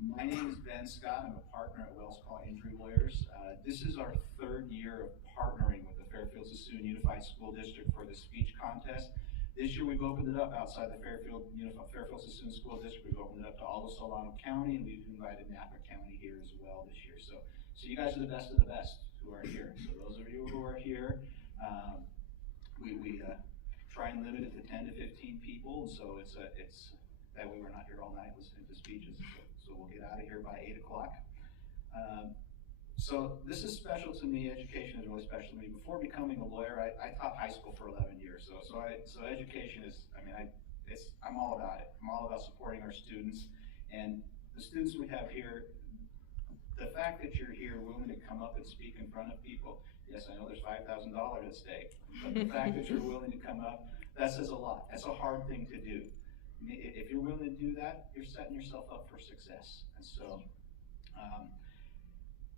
My name is Ben Scott. I'm a partner at Wells Call Injury Lawyers. This is our third year of partnering with the Fairfield-Sassoon Unified School District for the speech contest. This year we've opened it up outside the Fairfield-Sassoon School District. We've opened it up to all of Solano County, and we've invited Napa County here as well this year. So you guys are the best of the best who are here. So those of you who are here, we try and limit it to 10 to 15 people. So it's that way we're not here all night listening to speeches. So we'll get out of here by 8 o'clock. So this is special to me. Education is really special to me. Before becoming a lawyer, I taught high school for 11 years. So education is, I'm all about it. I'm all about supporting our students. And the students we have here, the fact that you're here willing to come up and speak in front of people, yes, I know there's $5,000 at stake, but the fact that you're willing to come up, that says a lot. That's a hard thing to do. If you're willing to do that, you're setting yourself up for success. And so,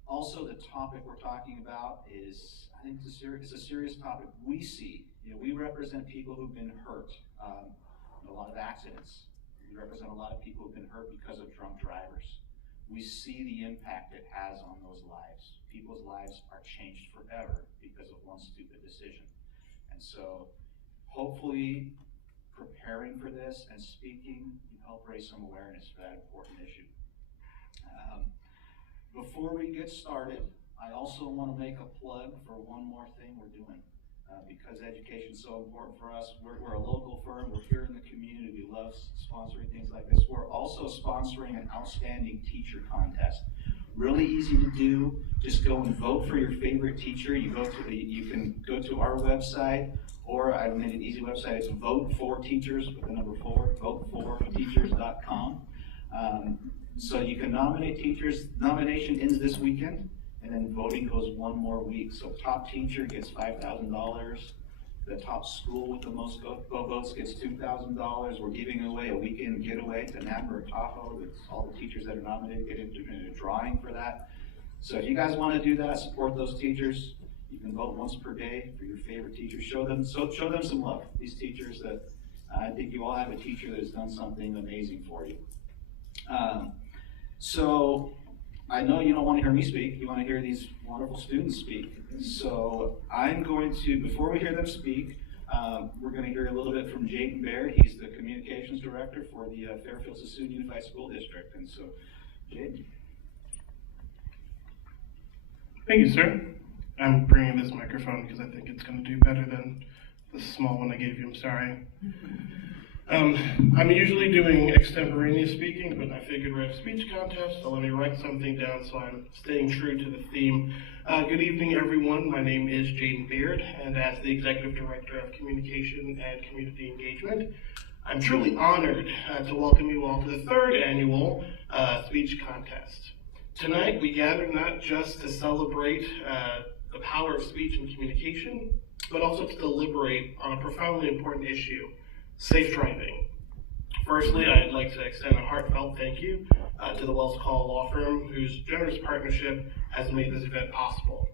also the topic we're talking about is, I think it's a serious topic. We see, we represent people who've been hurt in a lot of accidents. We represent a lot of people who've been hurt because of drunk drivers. We see the impact it has on those lives. People's lives are changed forever because of one stupid decision. And so, hopefully, preparing for this and speaking can help raise some awareness for that important issue. Before we get started, I also want to make a plug for one more thing we're doing. Because education is so important for us, we're a local firm, we're here in the community, we love sponsoring things like this. We're also sponsoring an outstanding teacher contest. Really easy to do, just go and vote for your favorite teacher. You can go to our website, or I made an easy website, it's Vote for Teachers with the number 4, voteforteachers.com. So you can nominate teachers. Nomination ends this weekend, and then voting goes one more week. So top teacher gets $5,000. The top school with the most votes gets $2,000. We're giving away a weekend getaway to Napa or Tahoe. It's all the teachers that are nominated get into a drawing for that. So if you guys want to do that, support those teachers. You can vote once per day for your favorite teacher. Show them some love. These teachers that I think you all have a teacher that has done something amazing for you. So I know you don't want to hear me speak. You want to hear these wonderful students speak. So I'm going to, before we hear them speak, we're going to hear a little bit from Jaden Baird. He's the communications director for the Fairfield-Sassoon Unified School District. And so, Jaden. Thank you, sir. I'm bringing this microphone because I think it's going to do better than the small one I gave you. I'm sorry. I'm usually doing extemporaneous speaking, but I figured we're at a speech contest, so let me write something down so I'm staying true to the theme. Good evening, everyone. My name is Jaden Beard, and as the Executive Director of Communication and Community Engagement, I'm truly honored to welcome you all to the third annual speech contest. Tonight, we gather not just to celebrate the power of speech and communication, but also to deliberate on a profoundly important issue: safe driving. Firstly, I'd like to extend a heartfelt thank you to the Wells Call Law Firm, whose generous partnership has made this event possible.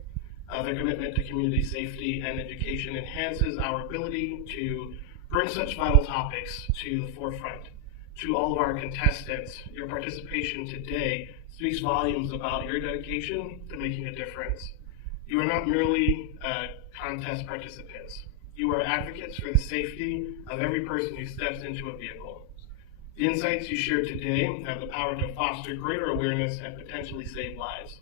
Their commitment to community safety and education enhances our ability to bring such vital topics to the forefront. To all of our contestants, your participation today speaks volumes about your dedication to making a difference. You are not merely contest participants. You are advocates for the safety of every person who steps into a vehicle. The insights you shared today have the power to foster greater awareness and potentially save lives.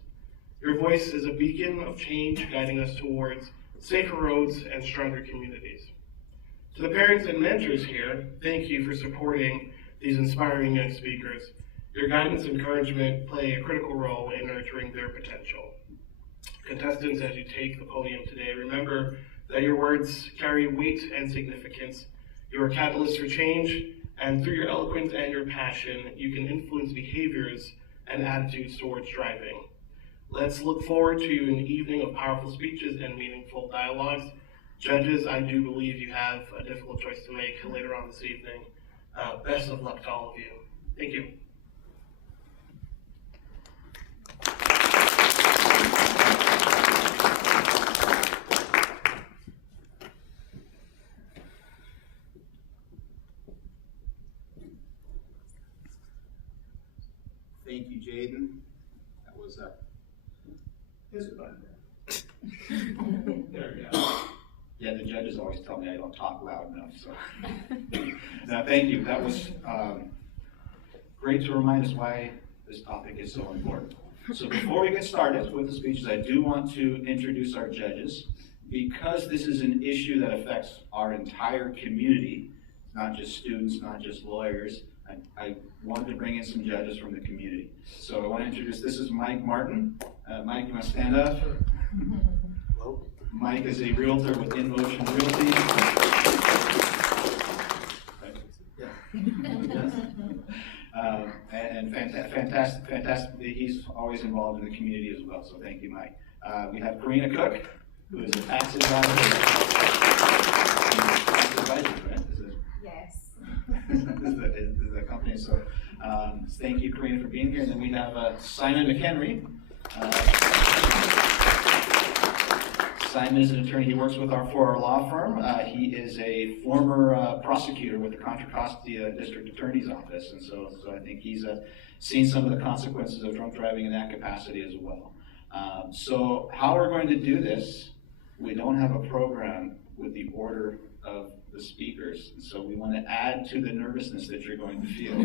Your voice is a beacon of change, guiding us towards safer roads and stronger communities. To the parents and mentors here, thank you for supporting these inspiring young speakers. Your guidance and encouragement play a critical role in nurturing their potential. Contestants, as you take the podium today, remember that your words carry weight and significance. You are catalysts for change, and through your eloquence and your passion, you can influence behaviors and attitudes towards driving. Let's look forward to an evening of powerful speeches and meaningful dialogues. Judges, I do believe you have a difficult choice to make later on this evening. Best of luck to all of you. Thank you. Thank you, Jaden. That was his button. There we go. Yeah, the judges always tell me I don't talk loud enough, so. No, thank you. That was great to remind us why this topic is so important. So before we get started with the speeches, I do want to introduce our judges. Because this is an issue that affects our entire community, not just students, not just lawyers, I wanted to bring in some judges from the community. So I want to introduce, this is Mike Martin. Mike, you want to stand up? Hello. Mike is a realtor with In Motion Realty. And fantastic. He's always involved in the community as well, so thank you, Mike. We have Karina Cook, who is a tax advisor. Tax advisor, right? Yes. This is the company, so thank you, Karina, for being here. And then we have Simon McHenry. Simon is an attorney. He works with for our law firm. He is a former prosecutor with the Contra Costa District Attorney's Office, and so I think he's seen some of the consequences of drunk driving in that capacity as well. So how we're going to do this, we don't have a program with the order of the speakers, and so we want to add to the nervousness that you're going to feel.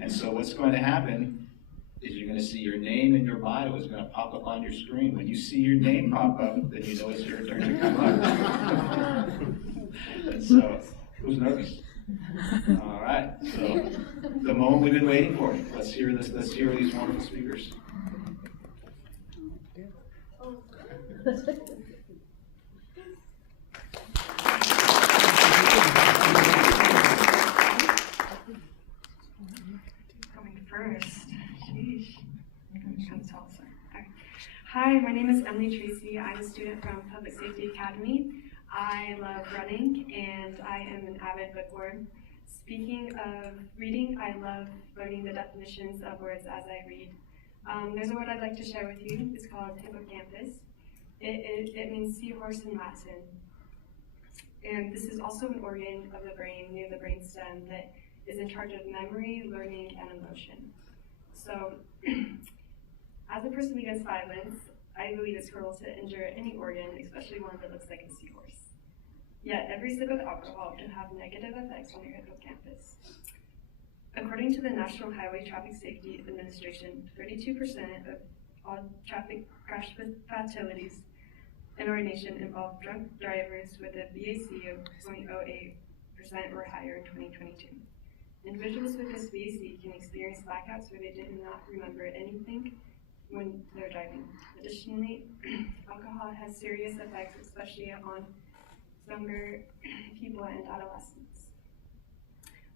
And so what's going to happen is you're going to see your name and your bio is going to pop up on your screen. When you see your name pop up, then you know it's your turn to come up. And so, who's nervous? All right, so the moment we've been waiting for. Let's hear this. Let's hear these wonderful speakers. Going first. Sheesh. Hi, my name is Emily Tracy. I'm a student from Public Safety Academy. I love running and I am an avid bookworm. Speaking of reading, I love learning the definitions of words as I read. There's a word I'd like to share with you. It's called hippocampus. It means seahorse in Latin. And this is also an organ of the brain near the brainstem that is in charge of memory, learning, and emotion. So, as a person against violence, I believe it's cruel to injure any organ, especially one that looks like a seahorse. Yet, every sip of alcohol can have negative effects on your hippocampus. According to the National Highway Traffic Safety Administration, 32% of all traffic crash fatalities in our nation involve drunk drivers with a BAC of 0.08% or higher in 2022. Individuals with this BAC can experience blackouts where they did not remember anything when they're driving. Additionally, alcohol has serious effects, especially on younger people and adolescents.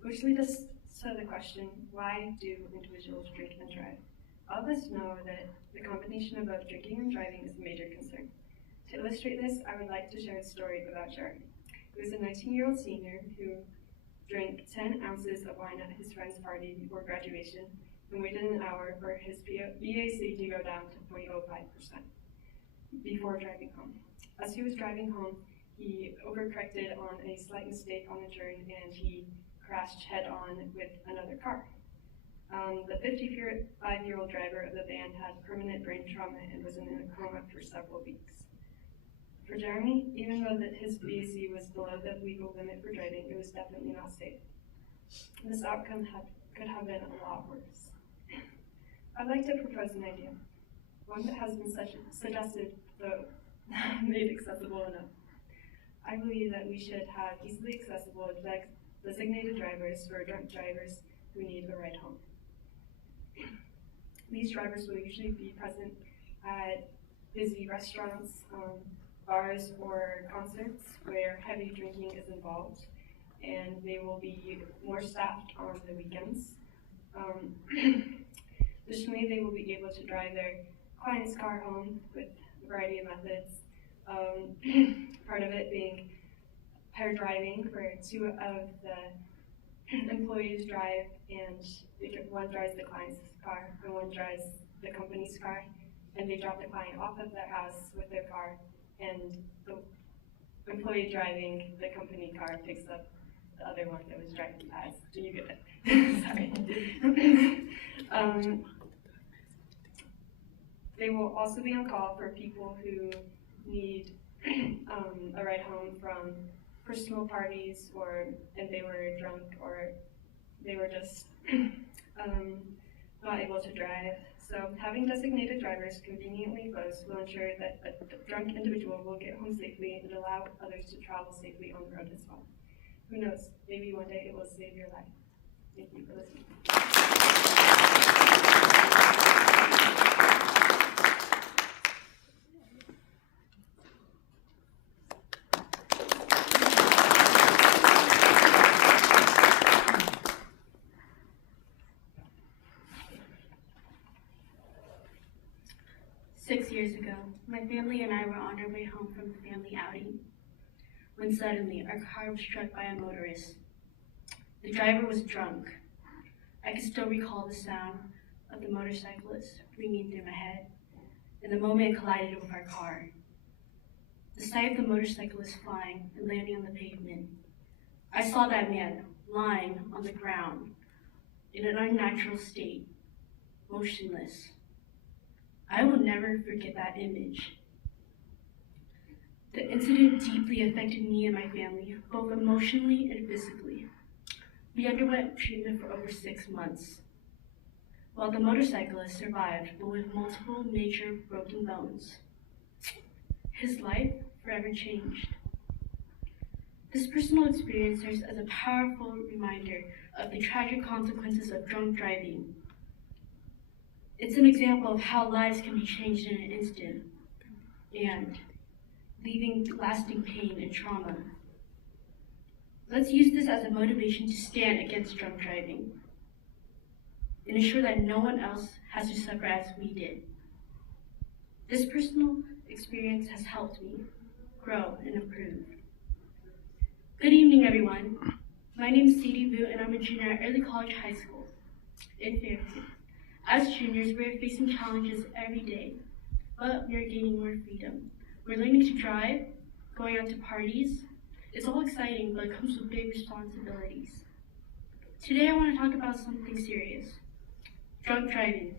Which leads us to the question, why do individuals drink and drive? All of us know that the combination of both drinking and driving is a major concern. To illustrate this, I would like to share a story about Jeremy. He was a 19-year-old senior who drank 10 ounces of wine at his friend's party before graduation and waited an hour for his BAC to go down to 0.05% before driving home. As he was driving home, he overcorrected on a slight mistake on a turn and he crashed head-on with another car. The 55-year-old driver of the van had permanent brain trauma and was in a coma for several weeks. For Jeremy, even though his BAC was below the legal limit for driving, it was definitely not safe. This outcome could have been a lot worse. I'd like to propose an idea, one that has been suggested, though made accessible enough. I believe that we should have easily accessible designated drivers for drunk drivers who need a ride home. These drivers will usually be present at busy restaurants, bars, or concerts where heavy drinking is involved, and they will be more staffed on the weekends. Additionally, they will be able to drive their client's car home with a variety of methods. Part of it being pair driving, where two of the employees drive and one drives the client's car and one drives the company's car, and they drop the client off at their house with their car, and the employee driving the company car picks up the other one that was driving past. Do you get it? Sorry. They will also be on call for people who need a ride home from personal parties, or if they were drunk, or they were just not able to drive. So having designated drivers conveniently close will ensure that a drunk individual will get home safely and allow others to travel safely on the road as well. Who knows, maybe one day it will save your life. Thank you for listening. 6 years ago, my family and I were on our way home from a family outing when suddenly our car was struck by a motorist. The driver was drunk. I can still recall the sound of the motorcyclist ringing through my head, and the moment it collided with our car. The sight of the motorcyclist flying and landing on the pavement, I saw that man lying on the ground in an unnatural state, motionless. I will never forget that image. The incident deeply affected me and my family, both emotionally and physically. We underwent treatment for over 6 months. While the motorcyclist survived, but with multiple major broken bones, his life forever changed. This personal experience serves as a powerful reminder of the tragic consequences of drunk driving. It's an example of how lives can be changed in an instant and leaving lasting pain and trauma. Let's use this as a motivation to stand against drunk driving and ensure that no one else has to suffer as we did. This personal experience has helped me grow and improve. Good evening, everyone. My name is Sadie Vu, and I'm a junior at Early College High School in Fairfield. As juniors, we are facing challenges every day, but we are gaining more freedom. We're learning to drive, going out to parties. It's all exciting, but it comes with big responsibilities. Today I want to talk about something serious: drunk driving.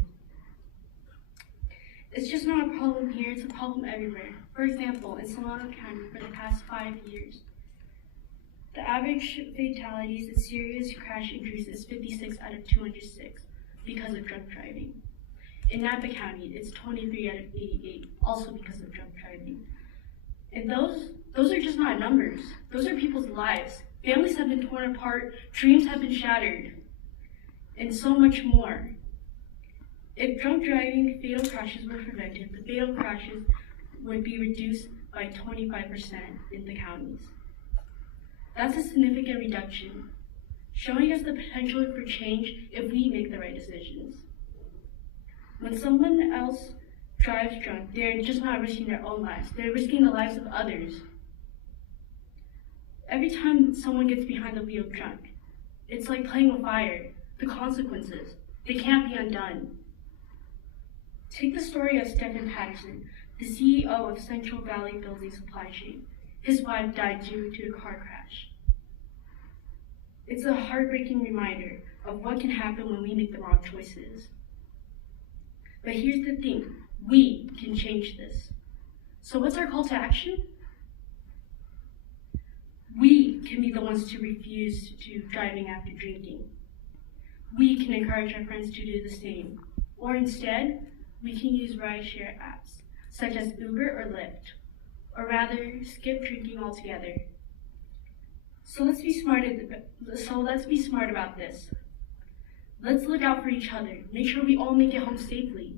It's just not a problem here, it's a problem everywhere. For example, in Solano County for the past 5 years, the average fatalities and serious crash injuries is 56 out of 206 because of drunk driving. In Napa County, it's 23 out of 88, also because of drunk driving. And those are just not numbers. Those are people's lives. Families have been torn apart, dreams have been shattered, and so much more. If drunk driving fatal crashes were prevented, the fatal crashes would be reduced by 25% in the counties. That's a significant reduction, showing us the potential for change if we make the right decisions. When someone else drives drunk, they're just not risking their own lives, they're risking the lives of others. Every time someone gets behind the wheel drunk, it's like playing with fire. The consequences, they can't be undone. Take the story of Stephen Patterson, the CEO of Central Valley Building Supply Chain. His wife died due to a car crash. It's a heartbreaking reminder of what can happen when we make the wrong choices. But here's the thing, we can change this. So what's our call to action? We can be the ones to refuse to driving after drinking. We can encourage our friends to do the same. Or instead, we can use rideshare apps, such as Uber or Lyft, or rather, skip drinking altogether. So let's be smart about this. Let's look out for each other. Make sure we all make it home safely.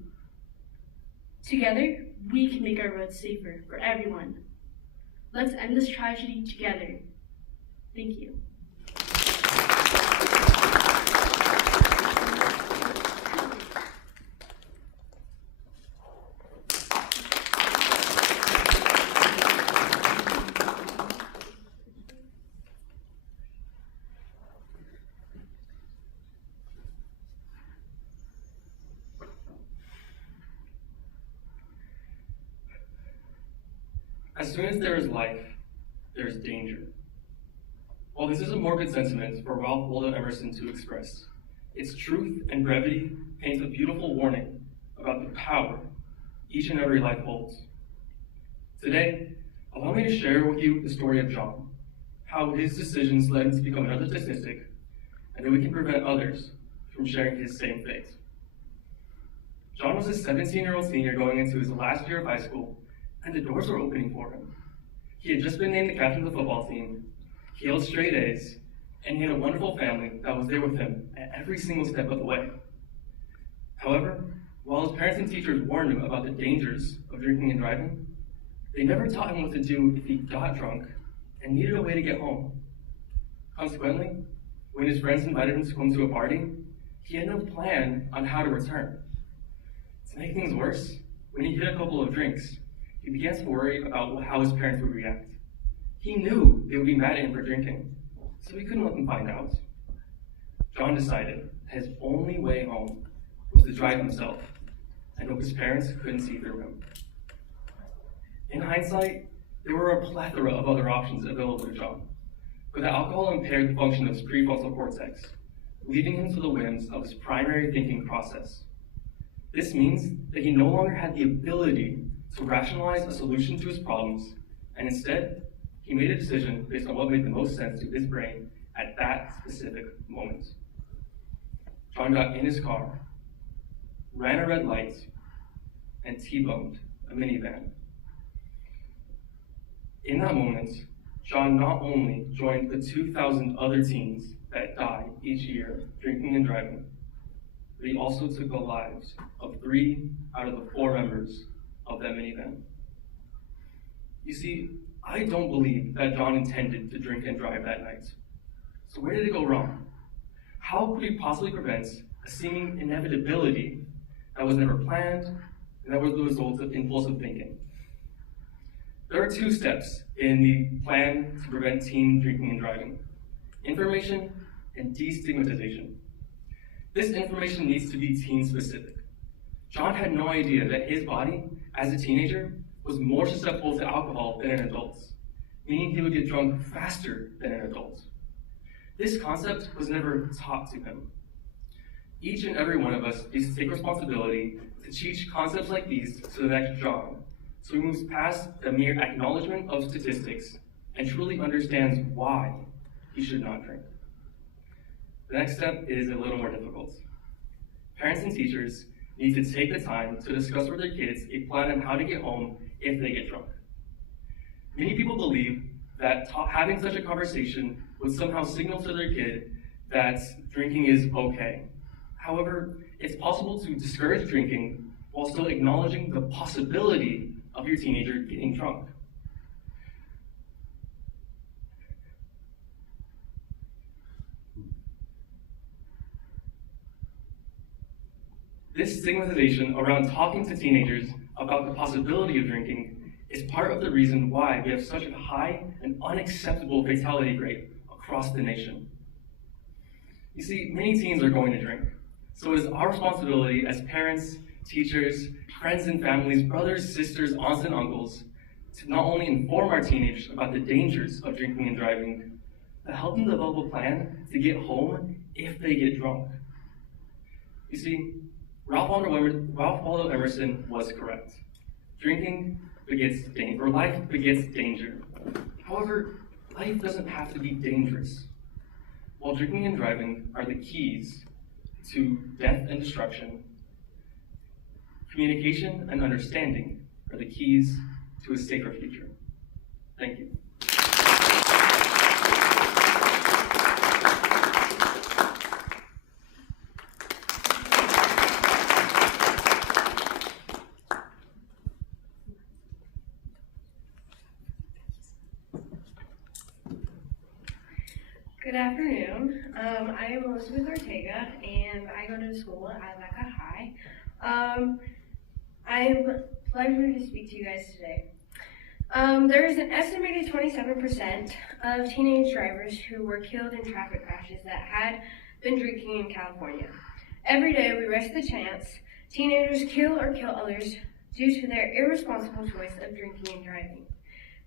Together, we can make our roads safer for everyone. Let's end this tragedy together. Thank you. As soon as there is life, there is danger. While this is a morbid sentiment for Ralph Waldo Emerson to express, its truth and brevity paints a beautiful warning about the power each and every life holds. Today, allow me to share with you the story of John, how his decisions led him to become another statistic, and that we can prevent others from sharing his same fate. John was a 17-year-old senior going into his last year of high school, and the doors were opening for him. He had just been named the captain of the football team, he held straight A's, and he had a wonderful family that was there with him at every single step of the way. However, while his parents and teachers warned him about the dangers of drinking and driving, they never taught him what to do if he got drunk and needed a way to get home. Consequently, when his friends invited him to come to a party, he had no plan on how to return. To make things worse, when he hit a couple of drinks, he began to worry about how his parents would react. He knew they would be mad at him for drinking, so he couldn't let them find out. John decided that his only way home was to drive himself and hope his parents couldn't see through him. In hindsight, there were a plethora of other options available to John, but the alcohol impaired the function of his prefrontal cortex, leaving him to the whims of his primary thinking process. This means that he no longer had the ability to rationalize a solution to his problems, and instead, he made a decision based on what made the most sense to his brain at that specific moment. John got in his car, ran a red light, and T-boned a minivan. In that moment, John not only joined the 2,000 other teens that die each year drinking and driving, but he also took the lives of 3 out of the 4 members of that minivan. You see, I don't believe that John intended to drink and drive that night. So where did it go wrong? How could he possibly prevent a seeming inevitability that was never planned and that was the result of impulsive thinking? There are 2 steps in the plan to prevent teen drinking and driving: information and destigmatization. This information needs to be teen specific. John had no idea that his body, as a teenager, was more susceptible to alcohol than an adult, meaning he would get drunk faster than an adult. This concept was never taught to him. Each and every one of us needs to take responsibility to teach concepts like these to the next John, so he moves past the mere acknowledgement of statistics and truly understands why he should not drink. The next step is a little more difficult. Parents and teachers need to take the time to discuss with their kids a plan on how to get home if they get drunk. Many people believe that having such a conversation would somehow signal to their kid that drinking is okay. However, it's possible to discourage drinking while still acknowledging the possibility of your teenager getting drunk. This stigmatization around talking to teenagers about the possibility of drinking is part of the reason why we have such a high and unacceptable fatality rate across the nation. You see, many teens are going to drink, so it is our responsibility as parents, teachers, friends and families, brothers, sisters, aunts and uncles, to not only inform our teenagers about the dangers of drinking and driving, but help them develop a plan to get home if they get drunk. You see, Ralph Waldo Emerson was correct. Drinking begets danger, or life begets danger. However, life doesn't have to be dangerous. While drinking and driving are the keys to death and destruction, communication and understanding are the keys to a safer future. Thank you. Good afternoon. I am Elizabeth Ortega, and I go to school at Napa High. I'm pleasure to speak to you guys today. There is an estimated 27% of teenage drivers who were killed in traffic crashes that had been drinking in California. Every day we risk the chance teenagers kill or kill others due to their irresponsible choice of drinking and driving.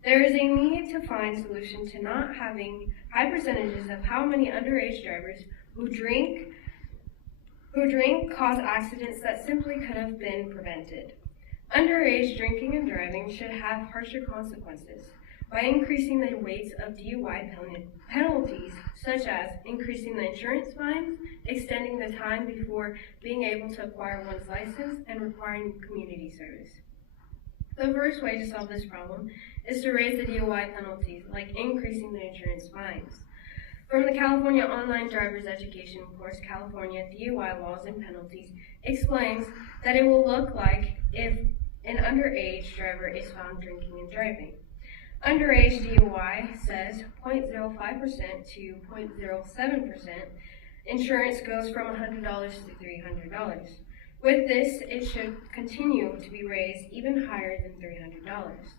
There is a need to find solutions to not having high percentages of how many underage drivers who drink cause accidents that simply could have been prevented. Underage drinking and driving should have harsher consequences by increasing the weights of DUI penalties, such as increasing the insurance fines, extending the time before being able to acquire one's license, and requiring community service. The first way to solve this problem is to raise the DUI penalties, like increasing the insurance fines. From the California Online Driver's Education course, California DUI Laws and Penalties explains that it will look like if an underage driver is found drinking and driving. Underage DUI says 0.05% to 0.07%. Insurance goes from $100 to $300. With this, it should continue to be raised even higher than $300.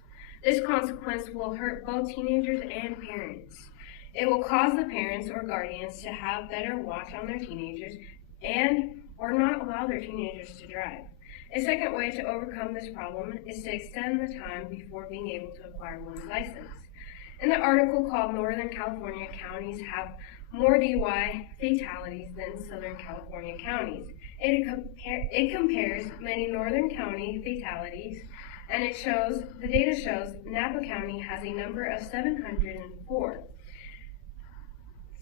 This consequence will hurt both teenagers and parents. It will cause the parents or guardians to have better watch on their teenagers and or not allow their teenagers to drive. A second way to overcome this problem is to extend the time before being able to acquire one's license. In the article called Northern California Counties Have More DUI Fatalities Than Southern California Counties, it compares many Northern County fatalities, and the data shows Napa County has a number of 704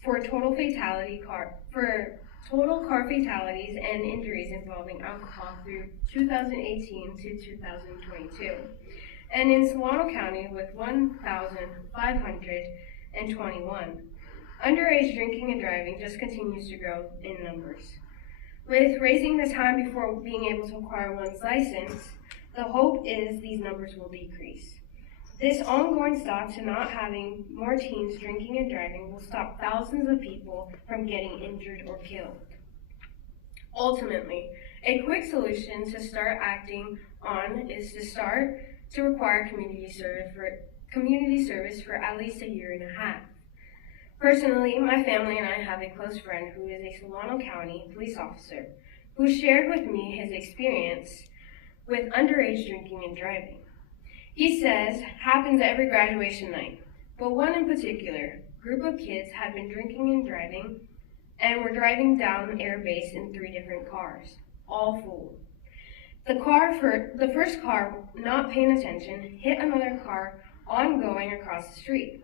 for total car fatalities and injuries involving alcohol through 2018 to 2022, and in Solano County with 1,521. Underage drinking and driving just continues to grow in numbers. With raising the time before being able to acquire one's license, the hope is these numbers will decrease. This ongoing stop to not having more teens drinking and driving will stop thousands of people from getting injured or killed. Ultimately, a quick solution to start acting on is to require community service for at least a year and a half. Personally, my family and I have a close friend who is a Solano County police officer who shared with me his experience with underage drinking and driving. He says happens every graduation night, but one in particular, group of kids had been drinking and driving and were driving down Air Base in 3 different cars, all full. The first car, not paying attention, hit another car ongoing across the street,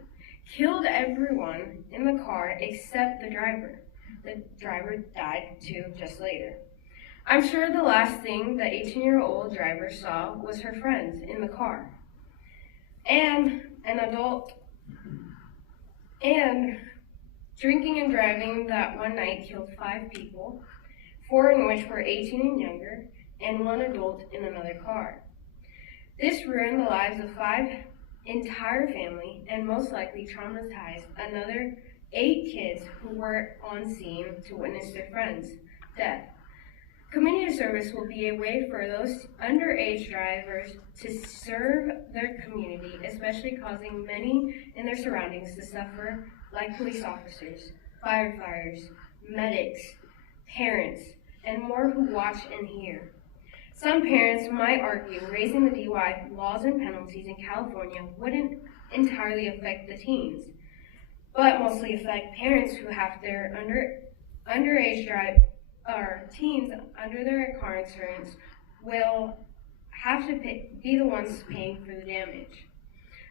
killed everyone in the car except the driver. The driver died too just later. I'm sure the last thing the 18-year-old driver saw was her friends in the car and an adult, and drinking and driving that one night killed 5 people, 4 in which were 18 and younger, and 1 adult in another car. This ruined the lives of 5 entire family and most likely traumatized another 8 kids who were on scene to witness their friends' death. Community service will be a way for those underage drivers to serve their community, especially causing many in their surroundings to suffer, like police officers, firefighters, medics, parents, and more who watch and hear. Some parents might argue raising the DUI laws and penalties in California wouldn't entirely affect the teens, but mostly affect parents who have their underage teens under their car insurance will have to be the ones paying for the damage.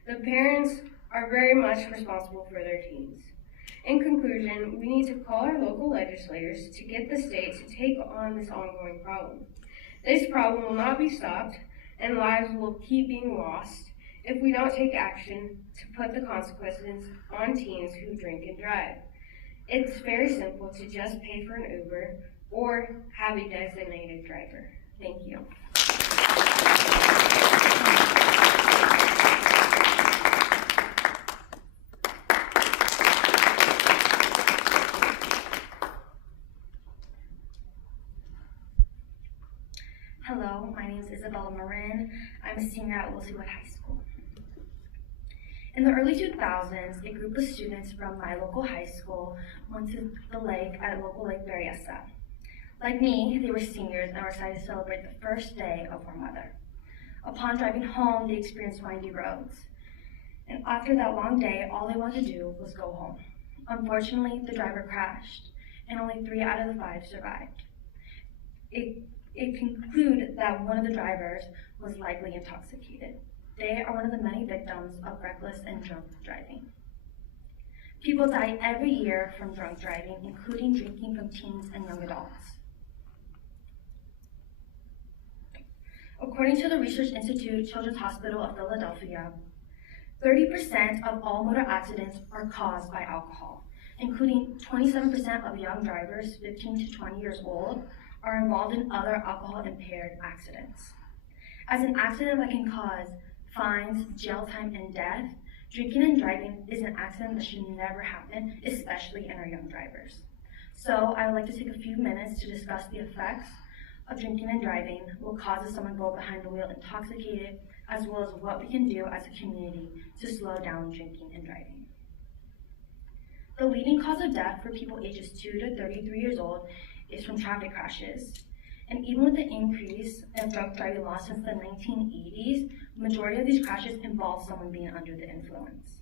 The parents are very much responsible for their teens. In conclusion, we need to call our local legislators to get the state to take on this ongoing problem. This problem will not be stopped, and lives will keep being lost if we don't take action to put the consequences on teens who drink and drive. It's very simple to just pay for an Uber or have a designated driver. Thank you. Hello, my name is Isabella Marin. I'm a senior at Willseywood High School. In the early 2000s, a group of students from my local high school went to the lake at local Lake Berryessa. Like me, they were seniors and were excited to celebrate the first day of our mother. Upon driving home, they experienced windy roads. And after that long day, all they wanted to do was go home. Unfortunately, the driver crashed, and only 3 out of the 5 survived. It It concluded that one of the drivers was likely intoxicated. They are one of the many victims of reckless and drunk driving. People die every year from drunk driving, including drinking from teens and young adults. According to the Research Institute Children's Hospital of Philadelphia, 30% of all motor accidents are caused by alcohol, including 27% of young drivers 15 to 20 years old are involved in other alcohol-impaired accidents. As an accident that can cause fines, jail time, and death, drinking and driving is an accident that should never happen, especially in our young drivers. So I would like to take a few minutes to discuss the effects of drinking and driving, what causes someone to go behind the wheel intoxicated, as well as what we can do as a community to slow down drinking and driving. The leading cause of death for people ages 2 to 33 years old is from traffic crashes. And even with the increase in drunk driving laws since the 1980s, the majority of these crashes involve someone being under the influence.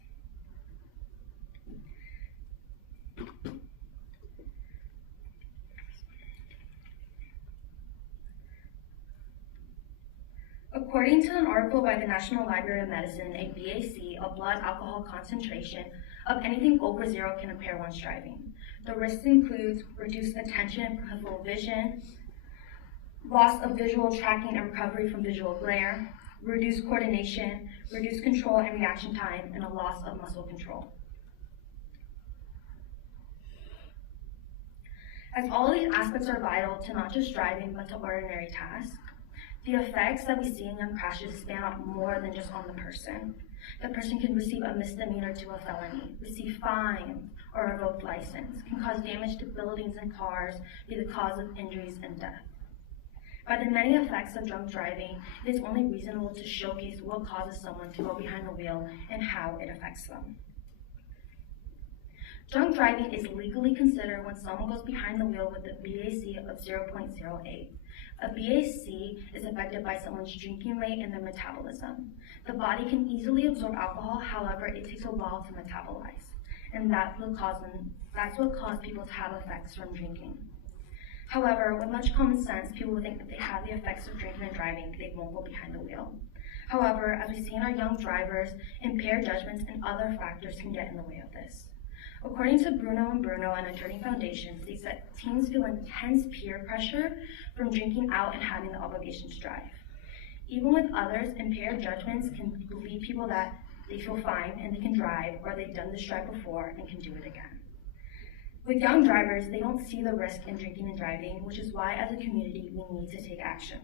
According to an article by the National Library of Medicine, a BAC, a blood alcohol concentration of anything over 0 can impair one's driving. The risks include reduced attention and peripheral vision, loss of visual tracking and recovery from visual glare, reduced coordination, reduced control and reaction time, and a loss of muscle control. As all of these aspects are vital to not just driving, but to ordinary tasks, the effects that we see in young crashes span out more than just on the person. The person can receive a misdemeanor to a felony, receive fines or a revoked license, can cause damage to buildings and cars, be the cause of injuries and death. By the many effects of drunk driving, it is only reasonable to showcase what causes someone to go behind the wheel and how it affects them. Drunk driving is legally considered when someone goes behind the wheel with a BAC of 0.08. A BAC is affected by someone's drinking rate and their metabolism. The body can easily absorb alcohol, however, it takes a while to metabolize. And that's what causes people to have effects from drinking. However, with much common sense, people would think that they have the effects of drinking and driving, they won't go behind the wheel. However, as we see in our young drivers, impaired judgments and other factors can get in the way of this. According to Bruno and Bruno and a Turning Foundation, states that teens feel intense peer pressure from drinking out and having the obligation to drive. Even with others, impaired judgments can lead people that they feel fine and they can drive, or they've done this drive before and can do it again. With young drivers, they don't see the risk in drinking and driving, which is why as a community we need to take action.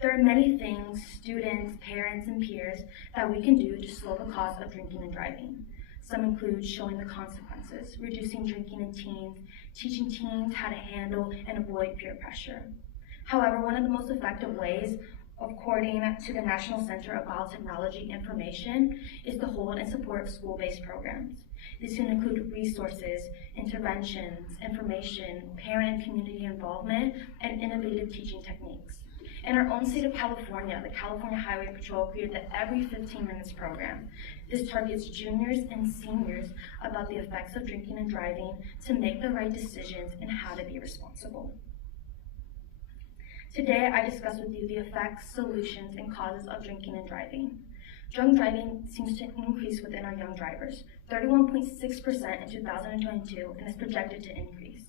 There are many things, students, parents, and peers, that we can do to slow the cost of drinking and driving. Some include showing the consequences, reducing drinking in teens, teaching teens how to handle and avoid peer pressure. However, one of the most effective ways, according to the National Center of Biotechnology Information, is to hold and support school-based programs. This can include resources, interventions, information, parent and community involvement, and innovative teaching techniques. In our own state of California, the California Highway Patrol created the Every 15 Minutes program. This targets juniors and seniors about the effects of drinking and driving to make the right decisions and how to be responsible. Today, I discuss with you the effects, solutions, and causes of drinking and driving. Drunk driving seems to increase within our young drivers, 31.6% in 2022, and is projected to increase.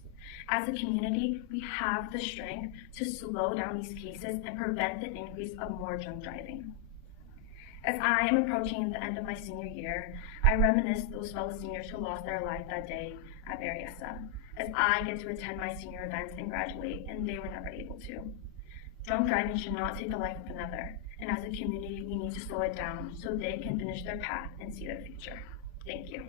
As a community, we have the strength to slow down these cases and prevent the increase of more drunk driving. As I am approaching the end of my senior year, I reminisce those fellow seniors who lost their life that day at Berryessa, as I get to attend my senior events and graduate, and they were never able to. Drunk driving should not take the life of another, and as a community, we need to slow it down so they can finish their path and see their future. Thank you.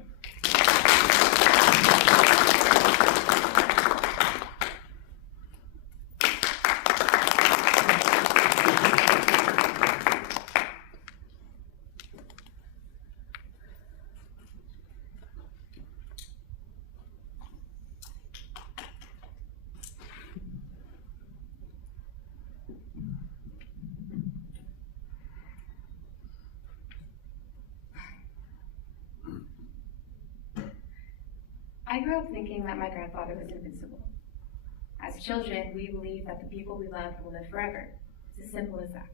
I grew up thinking that my grandfather was invincible. As As children, we believe that the people we love will live forever. It's as simple as that.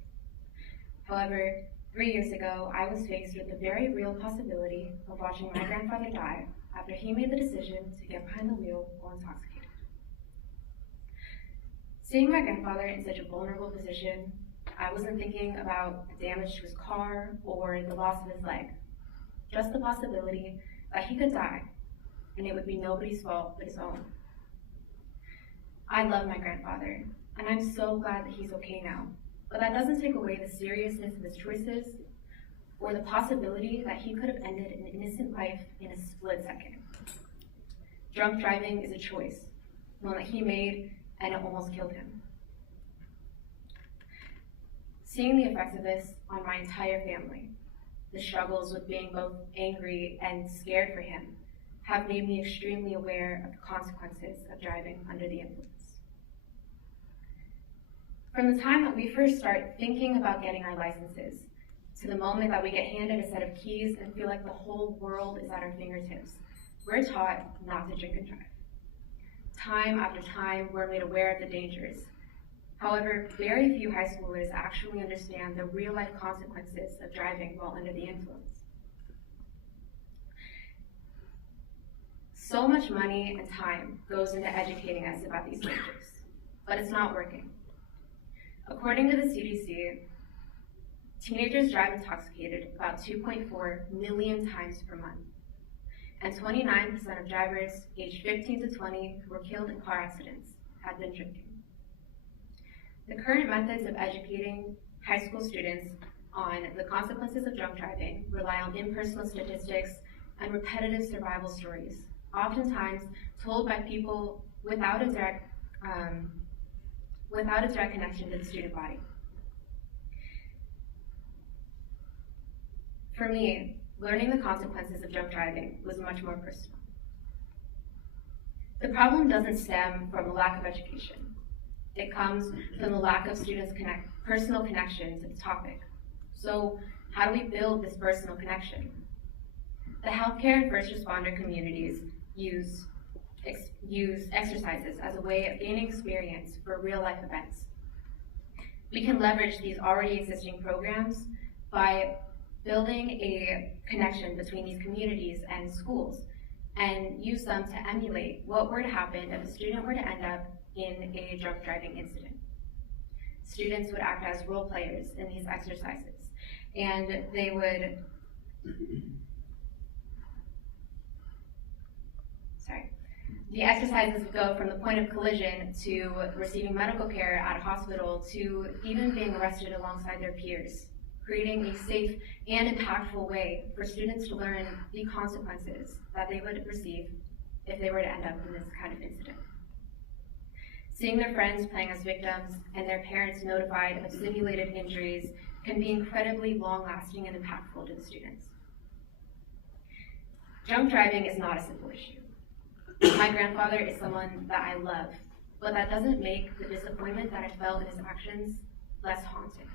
However, 3 years ago, I was faced with the very real possibility of watching my grandfather die after he made the decision to get behind the wheel while intoxicated. Seeing my grandfather in such a vulnerable position, I wasn't thinking about the damage to his car or the loss of his leg, just the possibility that he could die, and it would be nobody's fault but his own. I love my grandfather, and I'm so glad that he's okay now, but that doesn't take away the seriousness of his choices or the possibility that he could have ended an innocent life in a split second. Drunk driving is a choice, one that he made, and it almost killed him. Seeing the effects of this on my entire family, the struggles with being both angry and scared for him, have made me extremely aware of the consequences of driving under the influence. From the time that we first start thinking about getting our licenses, to the moment that we get handed a set of keys and feel like the whole world is at our fingertips, we're taught not to drink and drive. Time after time, we're made aware of the dangers. However, very few high schoolers actually understand the real-life consequences of driving while under the influence. So much money and time goes into educating us about these dangers, but it's not working. According to the CDC, teenagers drive intoxicated about 2.4 million times per month, and 29% of drivers aged 15 to 20 who were killed in car accidents had been drinking. The current methods of educating high school students on the consequences of drunk driving rely on impersonal statistics and repetitive survival stories, oftentimes told by people without a direct connection to the student body. For me, learning the consequences of drunk driving was much more personal. The problem doesn't stem from a lack of education. It comes from the lack of students' personal connection to the topic. So how do we build this personal connection? The healthcare and first responder communities use exercises as a way of gaining experience for real-life events. We can leverage these already existing programs by building a connection between these communities and schools and use them to emulate what were to happen if a student were to end up in a drunk driving incident. Students would act as role players in these exercises, and they would, the exercises would go from the point of collision to receiving medical care at a hospital to even being arrested alongside their peers, creating a safe and impactful way for students to learn the consequences that they would receive if they were to end up in this kind of incident. Seeing their friends playing as victims and their parents notified of simulated injuries can be incredibly long-lasting and impactful to the students. Drunk driving is not a simple issue. My grandfather is someone that I love, but that doesn't make the disappointment that I felt in his actions less haunting.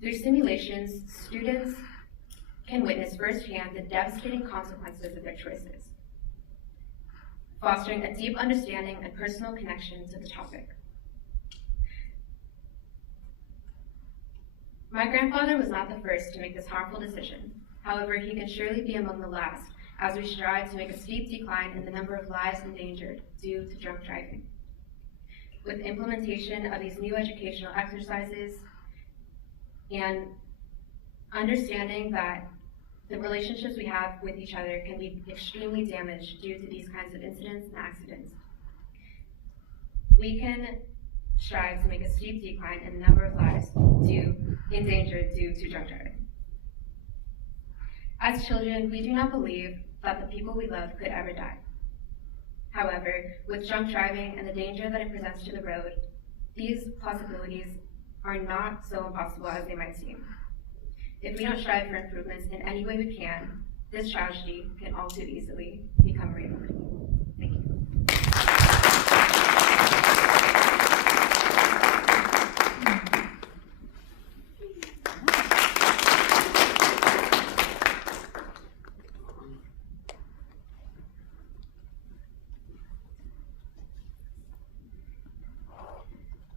Through simulations, students can witness firsthand the devastating consequences of their choices, fostering a deep understanding and personal connection to the topic. My grandfather was not the first to make this harmful decision. However, he can surely be among the last as we strive to make a steep decline in the number of lives endangered due to drunk driving. With implementation of these new educational exercises and understanding that the relationships we have with each other can be extremely damaged due to these kinds of incidents and accidents, we can strive to make a steep decline in the number of lives endangered due to drunk driving. As children, we do not believe that the people we love could ever die. However, with drunk driving and the danger that it presents to the road, these possibilities are not so impossible as they might seem. If we don't strive for improvements in any way we can, this tragedy can all too easily become a reality. Thank you.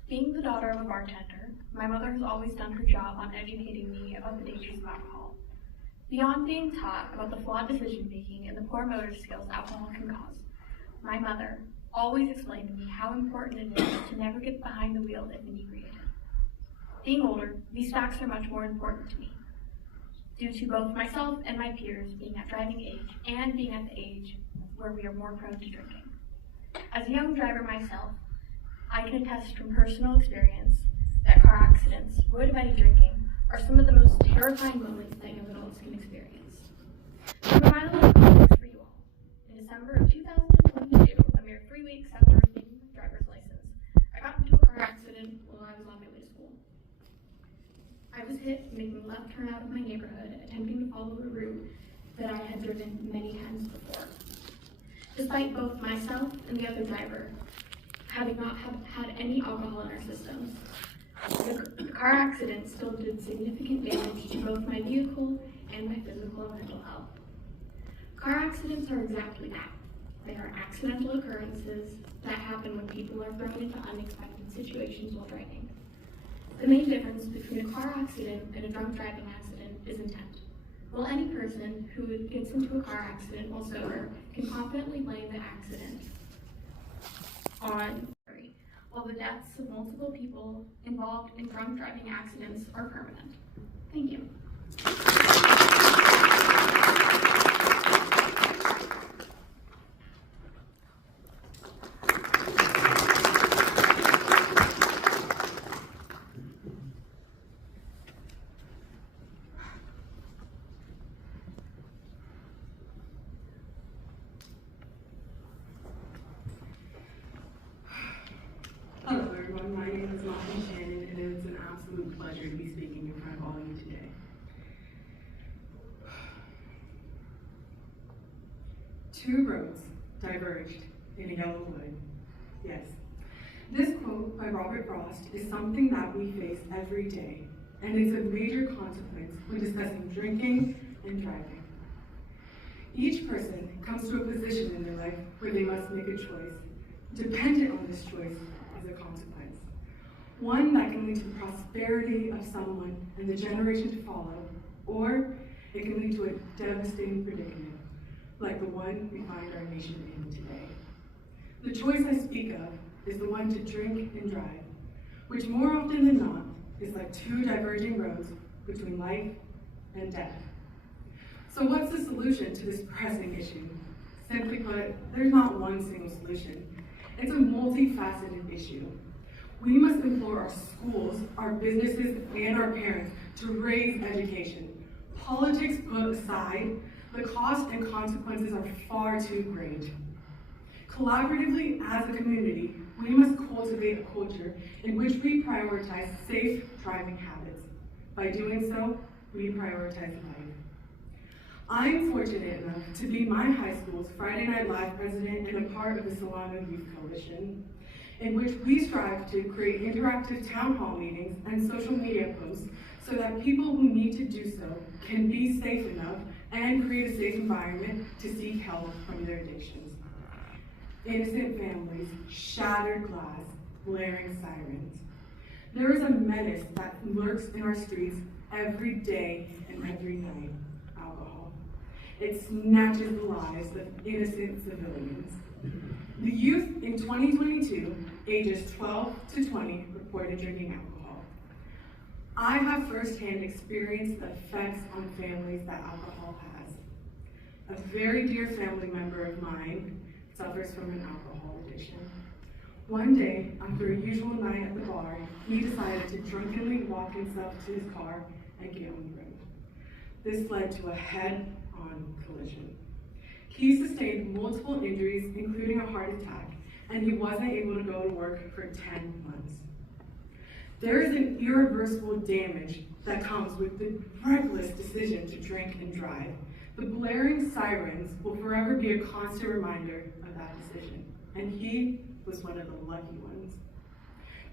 Being the daughter of a bartender, my mother has always done her job on educating me about the dangers of alcohol. Beyond being taught about the flawed decision-making and the poor motor skills alcohol can cause, my mother always explained to me how important it is to never get behind the wheel if inebriated. Being older, these facts are much more important to me, due to both myself and my peers being at driving age and being at the age where we are more prone to drinking. As a young driver myself, I can attest from personal experience that car accidents, motivated drinking, are some of the most terrifying moments that young adults can experience. To provide a little context for you all, in December of 2022, a mere 3 weeks after obtaining my driver's license, I got into a car accident while I was on my way to school. I was hit making a left turn out of my neighborhood, attempting to follow a route that I had driven many times before. Despite both myself and the other driver having not had any alcohol in our systems, the car accident still did significant damage to both my vehicle and my physical and mental health. Car accidents are exactly that. They are accidental occurrences that happen when people are thrown into unexpected situations while driving. The main difference between a car accident and a drunk driving accident is intent. While any person who gets into a car accident while sober can confidently blame the accident on, while the deaths of multiple people involved in drunk driving accidents are permanent. Thank you. Hello everyone, my name is Napa Shannon, and it's an absolute pleasure to be speaking in front of all of you today. Two roads diverged in a yellow wood. Yes. This quote by Robert Frost is something that we face every day, and it's a major consequence when discussing drinking and driving. Each person comes to a position in their life where they must make a choice. Dependent on this choice is a consequence. One that can lead to the prosperity of someone and the generation to follow, or it can lead to a devastating predicament, like the one we find our nation in today. The choice I speak of is the one to drink and drive, which more often than not is like two diverging roads between life and death. So what's the solution to this pressing issue? Simply put, there's not one single solution. It's a multifaceted issue. We must implore our schools, our businesses, and our parents to raise education. Politics put aside, the cost and consequences are far too great. Collaboratively, as a community, we must cultivate a culture in which we prioritize safe driving habits. By doing so, we prioritize life. I'm fortunate enough to be my high school's Friday Night Live president and a part of the Solano Youth Coalition, in which we strive to create interactive town hall meetings and social media posts so that people who need to do so can be safe enough and create a safe environment to seek help from their addictions. Innocent families, shattered glass, blaring sirens. There is a menace that lurks in our streets every day and every night: alcohol. It snatches the lives of innocent civilians. The youth in 2022, ages 12 to 20, reported drinking alcohol. I have firsthand experienced the effects on families that alcohol has. A very dear family member of mine suffers from an alcohol addiction. One day, after a usual night at the bar, he decided to drunkenly walk himself to his car and get on the road. This led to a head-on collision. He sustained multiple injuries, including a heart attack, and he wasn't able to go to work for 10 months. There is an irreversible damage that comes with the reckless decision to drink and drive. The blaring sirens will forever be a constant reminder of that decision, and he was one of the lucky ones.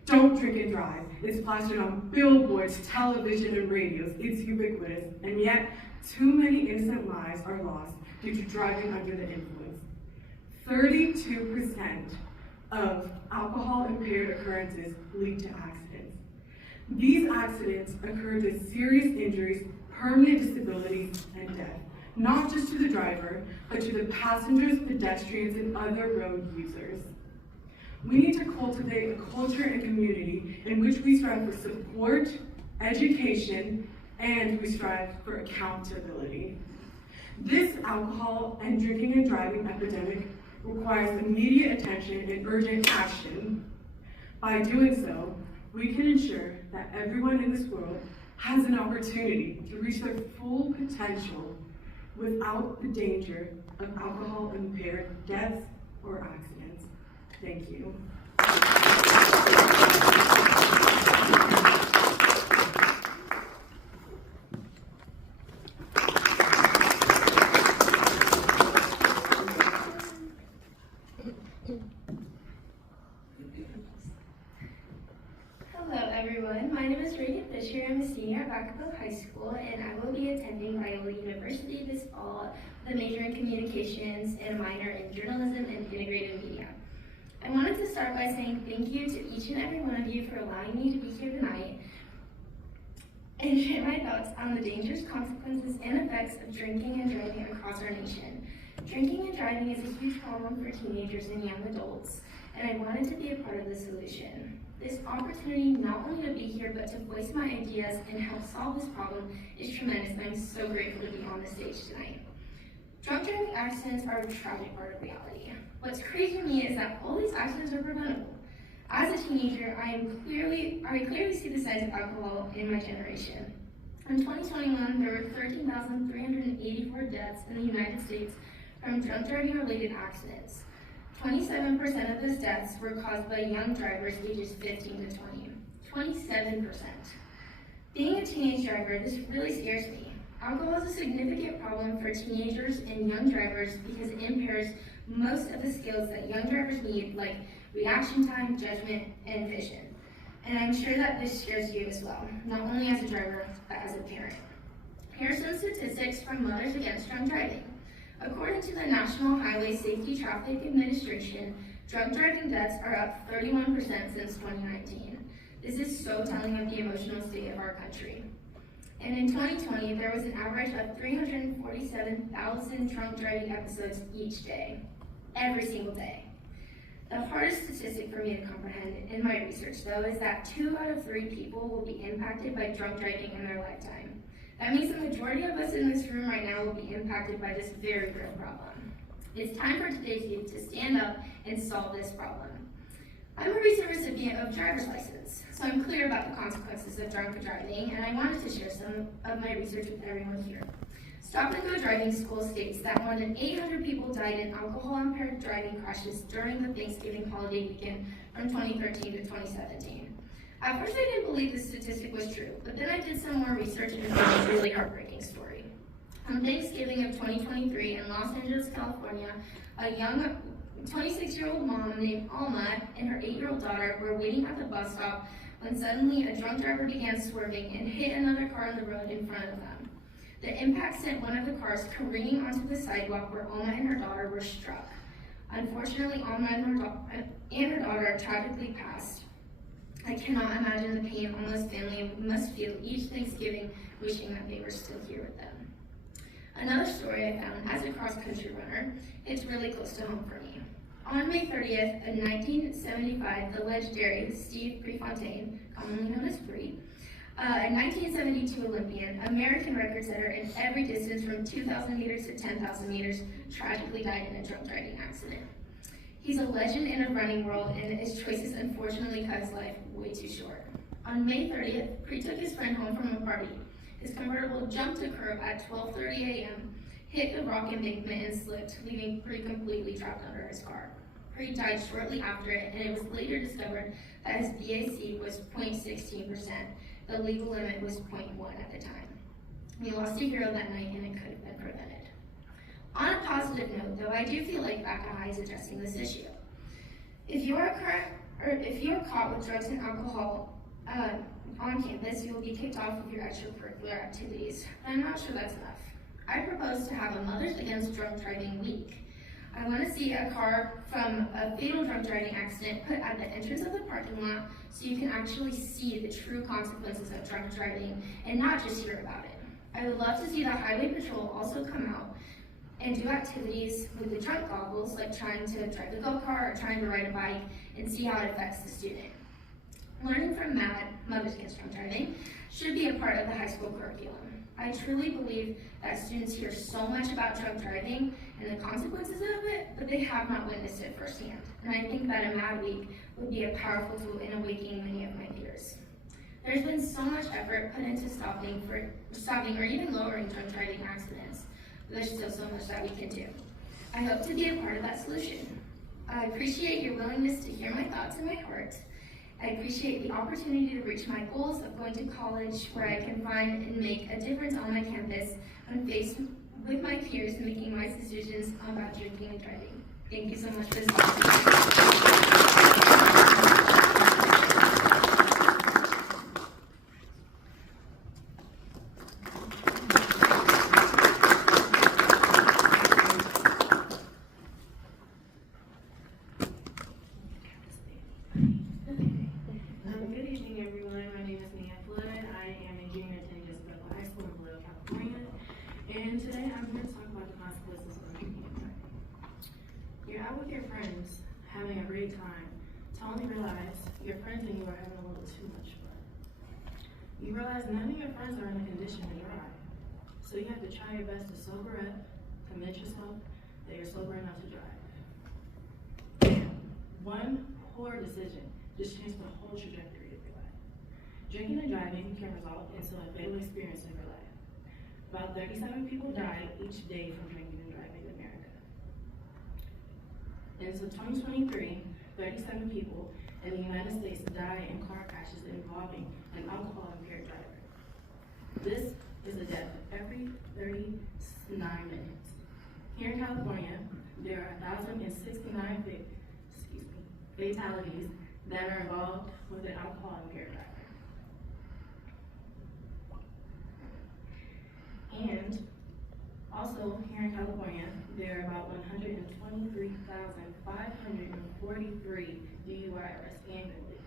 Don't drink and drive. It's plastered on billboards, television, and radios. It's ubiquitous, and yet too many innocent lives are lost due to driving under the influence. 32% of alcohol-impaired occurrences lead to accidents. These accidents occur to serious injuries, permanent disabilities, and death, not just to the driver, but to the passengers, pedestrians, and other road users. We need to cultivate a culture and community in which we strive for support, education, and we strive for accountability. This alcohol and drinking and driving epidemic requires immediate attention and urgent action. By doing so, we can ensure that everyone in this world has an opportunity to reach their full potential without the danger of alcohol-impaired deaths or accidents. Thank you. Hello everyone, my name is Reagan Fisher. I'm a senior at Vacaville High School and I will be attending Biola University this fall with a major in communications and a minor in journalism and integrated media. I wanted to start by saying thank you to each and every one of you for allowing me to be here tonight and share my thoughts on the dangers, consequences, and effects of drinking and driving across our nation. Drinking and driving is a huge problem for teenagers and young adults, and I wanted to be a part of the solution. This opportunity not only to be here, but to voice my ideas and help solve this problem is tremendous, and I'm so grateful to be on the stage tonight. Drunk driving accidents are a tragic part of reality. What's crazy to me is that all these accidents are preventable. As a teenager, I clearly see the signs of alcohol in my generation. In 2021, there were 13,384 deaths in the United States from drunk driving related accidents. 27% of those deaths were caused by young drivers ages 15 to 20. 27%. Being a teenage driver, this really scares me. Alcohol is a significant problem for teenagers and young drivers because it impairs most of the skills that young drivers need, like reaction time, judgment, and vision. And I'm sure that this scares you as well, not only as a driver, but as a parent. Here are some statistics from Mothers Against Drunk Driving. According to the National Highway Safety Traffic Administration, drunk driving deaths are up 31% since 2019. This is so telling of the emotional state of our country. And in 2020, there was an average of 347,000 drunk driving episodes each day, every single day. The hardest statistic for me to comprehend in my research, though, is that 2 out of 3 people will be impacted by drunk driving in their lifetime. That means the majority of us in this room right now will be impacted by this very real problem. It's time for today's youth to stand up and solve this problem. I'm a recent recipient of a driver's license, so I'm clear about the consequences of drunk driving, and I wanted to share some of my research with everyone here. Stop and Go Driving School states that more than 800 people died in alcohol-impaired driving crashes during the Thanksgiving holiday weekend from 2013 to 2017. At first, I didn't believe this statistic was true, but then I did some more research and found a really heartbreaking story. On Thanksgiving of 2023 in Los Angeles, California, a young 26-year-old mom named Alma and her 8-year-old daughter were waiting at the bus stop when suddenly a drunk driver began swerving and hit another car on the road in front of them. The impact sent one of the cars careening onto the sidewalk where Alma and her daughter were struck. Unfortunately, Alma and her daughter tragically passed. I cannot imagine the pain Alma's family must feel each Thanksgiving wishing that they were still here with them. Another story I found as a cross-country runner, it's really close to home for me. On May 30th of 1975, the legendary Steve Prefontaine, commonly known as Bree, a 1972 Olympian, American record setter in every distance from 2,000 meters to 10,000 meters, tragically died in a drunk driving accident. He's a legend in the running world, and his choices unfortunately cut his life way too short. On May 30th, Bree took his friend home from a party. His convertible jumped a curb at 12:30 a.m., hit the rock embankment and slipped, leaving Bree completely trapped under his car. Bree died shortly after it, and it was later discovered that his BAC was 0.16%. The legal limit was 0.1 at the time. We lost a hero that night, and it could have been prevented. On a positive note, though, I do feel like Vaca High is addressing this issue. If you are caught with drugs and alcohol on campus, you will be kicked off of your extracurricular activities. But I'm not sure that's enough. I propose to have a Mothers Against Drunk Driving Week. I want to see a car from a fatal drunk driving accident put at the entrance of the parking lot so you can actually see the true consequences of drunk driving and not just hear about it. I would love to see the highway patrol also come out and do activities with the drunk goggles, like trying to drive the go-kart or trying to ride a bike, and see how it affects the student. Learning from MAD, Mothers Against Drunk Driving, should be a part of the high school curriculum. I truly believe that students hear so much about drunk driving and the consequences of it, but they have not witnessed it firsthand. And I think that a MAD week would be a powerful tool in awakening many of my peers. There's been so much effort put into stopping or even lowering drunk driving accidents, but there's still so much that we can do. I hope to be a part of that solution. I appreciate your willingness to hear my thoughts and my heart. I appreciate the opportunity to reach my goals of going to college where I can find and make a difference on my campus when faced with my peers making wise decisions about drinking and driving. Thank you so much for this opportunity. Good evening, everyone. My name is Nia Flood. I am a junior attending Jessica High School in Vallejo, California. And today I'm here to talk about the consequences of drinking and driving. You're out with your friends, having a great time, to only realize your friends and you are having a little too much fun. You realize none of your friends are in a condition to drive. So you have to try your best to sober up, convince yourself that you're sober enough to drive. One poor decision just changed the whole trajectory of your life. Drinking and driving can result in a fatal experience in your life. About 37 people die each day from drinking and driving in America. And so 2023, 37 people in the United States die in car crashes involving an alcohol-impaired driver. This is a death every 39 minutes. Here in California, there are 1,069 fatalities that are involved with an alcohol-impaired driver. And also, here in California, there are about 123,543 DUI arrests annually.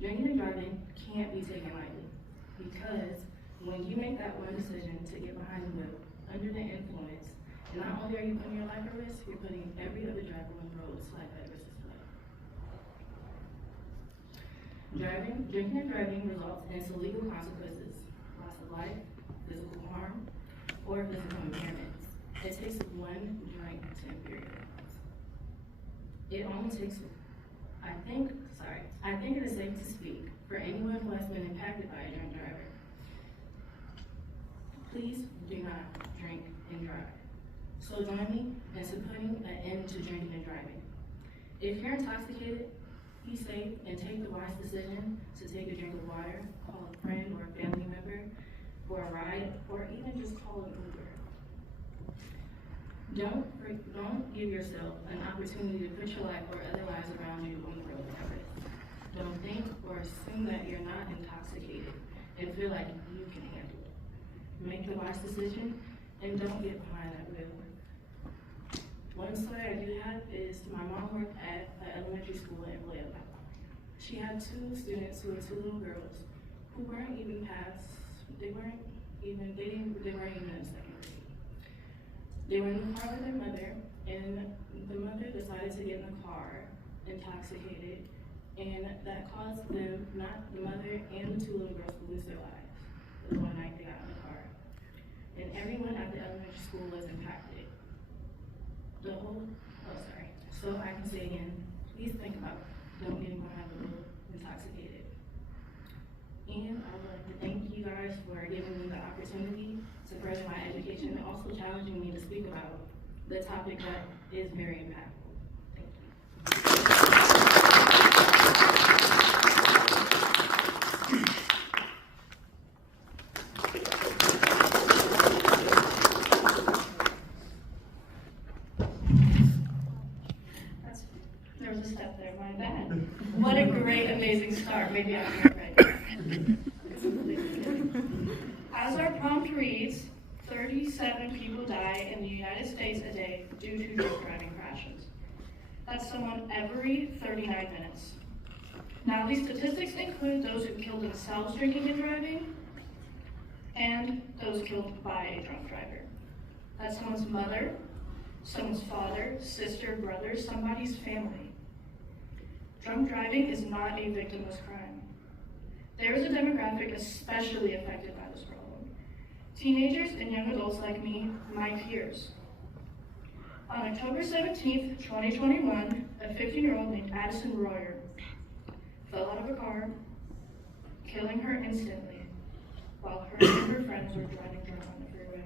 Drinking and driving can't be taken lightly, because when you make that one decision to get behind the wheel under the influence, and not only are you putting your life at risk, you're putting every other driver on the road's life at risk as well. Drinking and driving results in legal consequences: loss of life, physical harm, or physical impairments. It takes one drink to impair your lives. It only takes, I think it is safe to speak for anyone who has been impacted by a drunk driver. Please do not drink and drive. So join me in putting an end to drinking and driving. If you're intoxicated, be safe and take the wise decision to take a drink of water, call a friend or a family member for a ride, or even just call an Uber. Don't give yourself an opportunity to put your life or other lives around you on the road at risk. Don't think or assume that you're not intoxicated and feel like you can handle it. Make the wise decision and don't get behind that wheel. One story I do have is my mom worked at an elementary school in Vallejo. She had two students who were two little girls who weren't even they weren't even in second grade. They were in the car with their mother, and the mother decided to get in the car intoxicated, and that caused them, not the mother and the two little girls, to lose their lives the one night they got in the car. And everyone at the elementary school was impacted. So I can say again, please think about don't getting behind the wheel intoxicated. And I would like to thank you guys for giving me the opportunity to further my education and also challenging me to speak about the topic that is very impactful. Thank you. There was a step there, my bad. What a great, amazing start. Maybe I'm here right now. As our prompt reads, 37 people die in the United States a day due to drunk driving crashes. crashes. That's someone every 39 minutes. Now, these statistics include those who killed themselves drinking and driving, and those killed by a drunk driver. That's someone's mother, someone's father, sister, brother, somebody's family. Drunk driving is not a victimless crime. There is a demographic especially affected by this problem. Teenagers and young adults like me, my peers. On October 17th, 2021, a 15-year-old named Addison Royer fell out of a car, killing her instantly, while her and her friends were driving drunk on the freeway.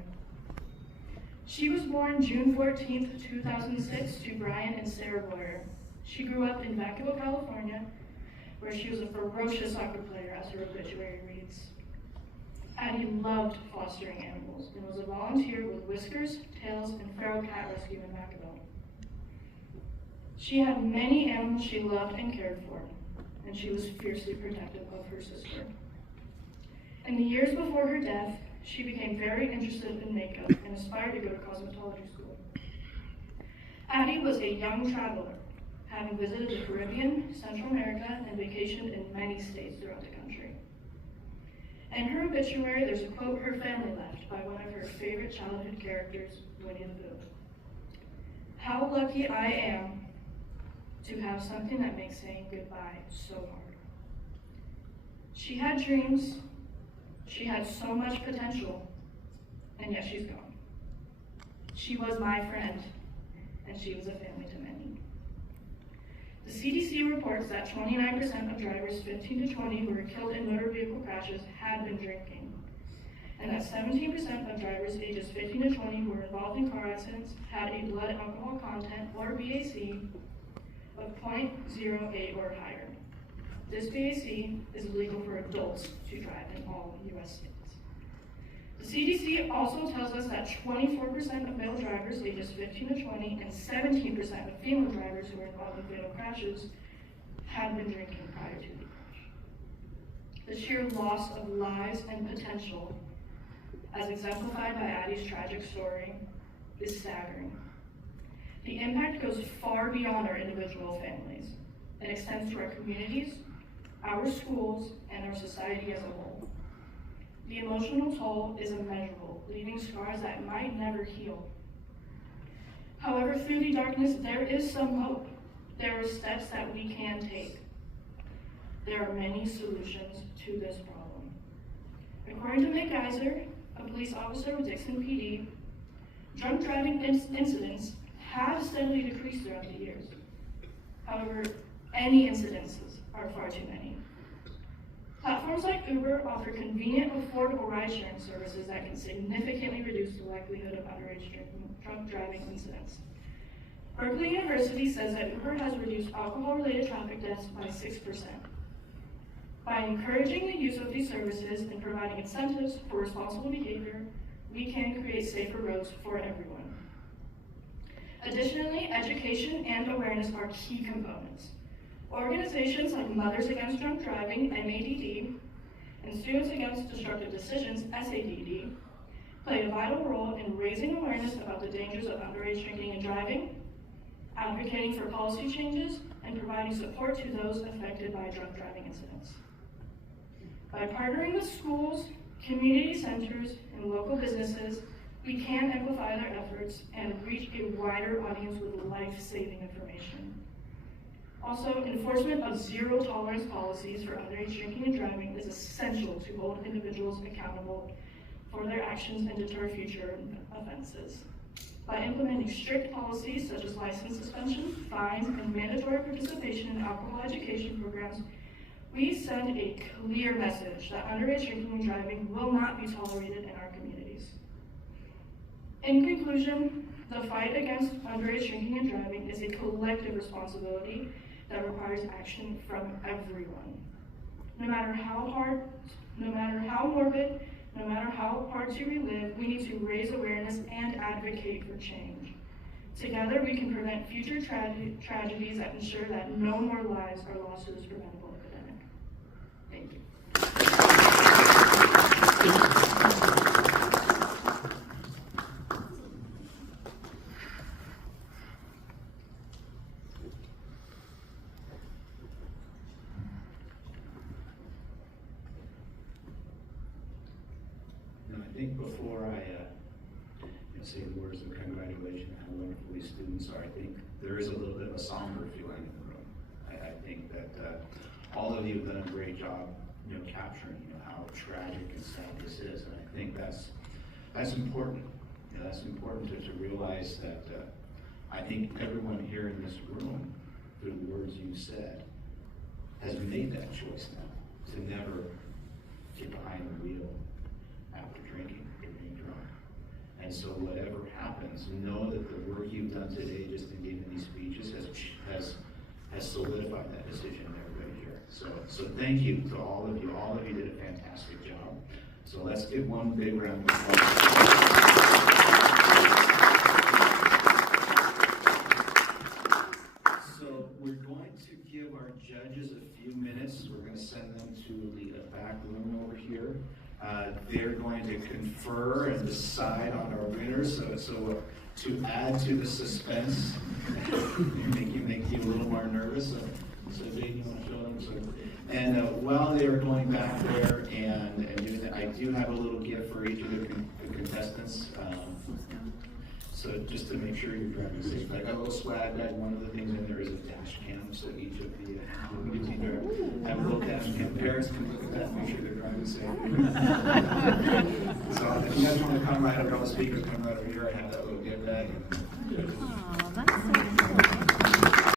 She was born June 14th, 2006 to Brian and Sarah Royer. She grew up in Vancouver, California, where she was a ferocious soccer player, as her obituary reads. Addie loved fostering animals and was a volunteer with Whiskers, Tails, and Feral Cat Rescue in Vacaville. She had many animals she loved and cared for, and she was fiercely protective of her sister. In the years before her death, she became very interested in makeup and aspired to go to cosmetology school. Addie was a young traveler, having visited the Caribbean, Central America, and vacationed in many states throughout the country. In her obituary, there's a quote her family left by one of her favorite childhood characters, Winnie the Pooh. "How lucky I am to have something that makes saying goodbye so hard." She had dreams, she had so much potential, and yet she's gone. She was my friend, and she was a family to many. The CDC reports that 29% of drivers 15 to 20 who were killed in motor vehicle crashes had been drinking, and that 17% of drivers ages 15 to 20 who were involved in car accidents had a blood alcohol content, or BAC, of 0.08 or higher. This BAC is illegal for adults to drive in all U.S. states. The CDC also tells us that 24% of male drivers ages 15 to 20 and 17% of female drivers who were involved in fatal crashes had been drinking prior to the crash. The sheer loss of lives and potential, as exemplified by Addie's tragic story, is staggering. The impact goes far beyond our individual families. It extends to our communities, our schools, and our society as a whole. The emotional toll is immeasurable, leaving scars that might never heal. However, through the darkness, there is some hope. There are steps that we can take. There are many solutions to this problem. According to Mick Geiser, a police officer with Dixon PD, drunk driving incidents have steadily decreased throughout the years. However, any incidences are far too many. Platforms like Uber offer convenient, affordable ride-sharing services that can significantly reduce the likelihood of underage drunk driving incidents. Berkeley University says that Uber has reduced alcohol-related traffic deaths by 6%. By encouraging the use of these services and providing incentives for responsible behavior, we can create safer roads for everyone. Additionally, education and awareness are key components. Organizations like Mothers Against Drunk Driving, MADD, and Students Against Destructive Decisions, SADD, play a vital role in raising awareness about the dangers of underage drinking and driving, advocating for policy changes, and providing support to those affected by drunk driving incidents. By partnering with schools, community centers, and local businesses, we can amplify their efforts and reach a wider audience with life-saving information. Also, enforcement of zero-tolerance policies for underage drinking and driving is essential to hold individuals accountable for their actions and deter future offenses. By implementing strict policies such as license suspension, fines, and mandatory participation in alcohol education programs, we send a clear message that underage drinking and driving will not be tolerated in our communities. In conclusion, the fight against underage drinking and driving is a collective responsibility that requires action from everyone. No matter how hard, no matter how morbid, no matter how hard to relive, we need to raise awareness and advocate for change. Together, we can prevent future tragedies that ensure that no more lives are lost to this preventable epidemic. Thank you. think before I say the words of congratulations on how wonderful these students are, I think there is a little bit of a somber feeling in the room. I think that all of you have done a great job, capturing, how tragic and sad this is, and I think that's important. That's important to realize that I think everyone here in this room, through the words you said, has made that choice now to never get behind the wheel after drinking or being drunk. And so whatever happens, know that the work you've done today, just in giving these speeches, has solidified that decision in everybody here. So thank you to all of you. All of you did a fantastic job. So let's give one big round of applause. So we're going to give our judges a few minutes. We're going to send them to the back room over here. They're going to confer and decide on our winners. So to add to the suspense, make you a little more nervous. So Jake, you want to show them? And while they are going back there and doing that, I do have a little gift for each of the contestants. So just to make sure you're driving safe, I got a little swag bag. One of the things in there is a dash cam, so each of the individuals either have a little dash cam. Parents can look at that and make sure they're driving safe. So if you guys want to come right over, all the speakers come right over here. I have that little gift bag. Oh, that's so cool.